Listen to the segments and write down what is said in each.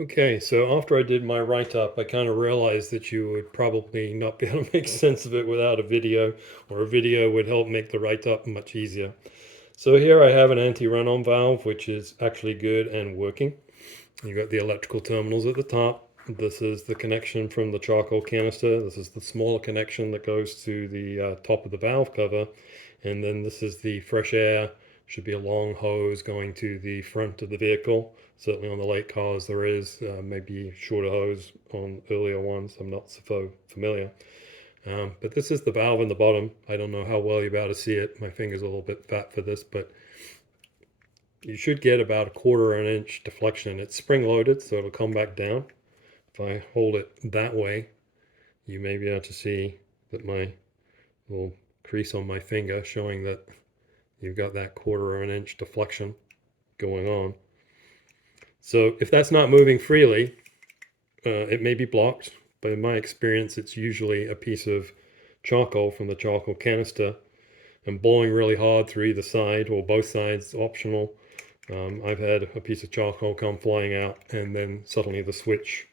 Okay, so after I did my write-up, I kind of realized that you would probably not be able to make sense of it without a video, or a video would help make the write-up much easier. So here I have an anti-run-on valve, which is actually good and working. You've got the electrical terminals at the top. This is the connection from the charcoal canister. This is the smaller connection that goes to the top of the valve cover. And then this is the fresh air. Should be a long hose going to the front of the vehicle. Certainly on the late cars there is, maybe a shorter hose on earlier ones. I'm not so familiar. But this is the valve in the bottom. I don't know how well you're able to see it. My finger's a little bit fat for this, but you should get about a quarter of an inch deflection. It's spring loaded, so it'll come back down. If I hold it that way, you may be able to see that my little crease on my finger showing that you've got that quarter of an inch deflection going on. So if that's not moving freely, it may be blocked, but in my experience, it's usually a piece of charcoal from the charcoal canister, and blowing really hard through either side or both sides, optional. I've had a piece of charcoal come flying out, and then suddenly the switch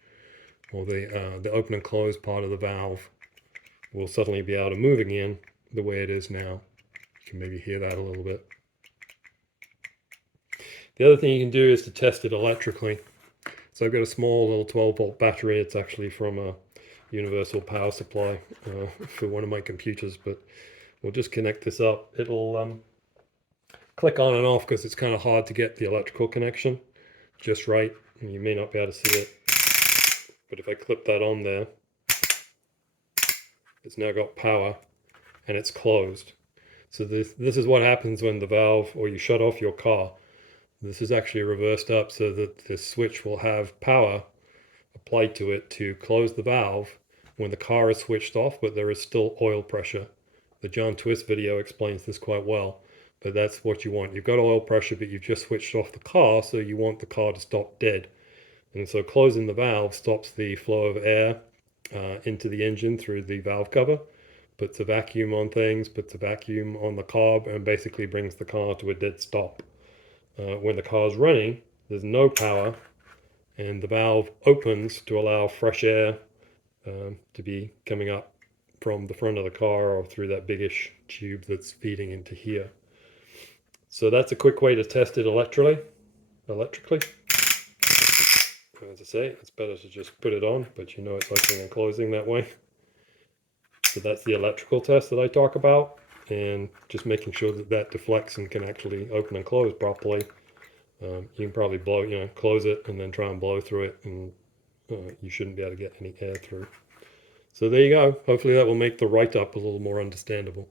or the open and close part of the valve will suddenly be able to move again the way it is now. You can maybe hear that a little bit. The other thing you can do is to test it electrically. So I've got a small little 12-volt battery. It's actually from a universal power supply for one of my computers, but we'll just connect this up. It'll click on and off because it's kind of hard to get the electrical connection just right, and you may not be able to see it. But if I clip that on there, it's now got power and it's closed. So this is what happens when the valve, or you shut off your car. This is actually reversed up so that the switch will have power applied to it to close the valve when the car is switched off, but there is still oil pressure. The John Twist video explains this quite well, but that's what you want. You've got oil pressure, but you've just switched off the car, so you want the car to stop dead. And so closing the valve stops the flow of air into the engine through the valve cover, puts a vacuum on things, puts a vacuum on the carb, and basically brings the car to a dead stop. When the car's running, there's no power, and the valve opens to allow fresh air to be coming up from the front of the car or through that biggish tube that's feeding into here. So that's a quick way to test it electrically. As I say, it's better to just put it on, but you know it's opening and closing that way. So that's the electrical test that I talk about, and just making sure that that deflects and can actually open and close properly. You can probably blow, close it and then try and blow through it, and you shouldn't be able to get any air through. So there you go. Hopefully that will make the write-up a little more understandable.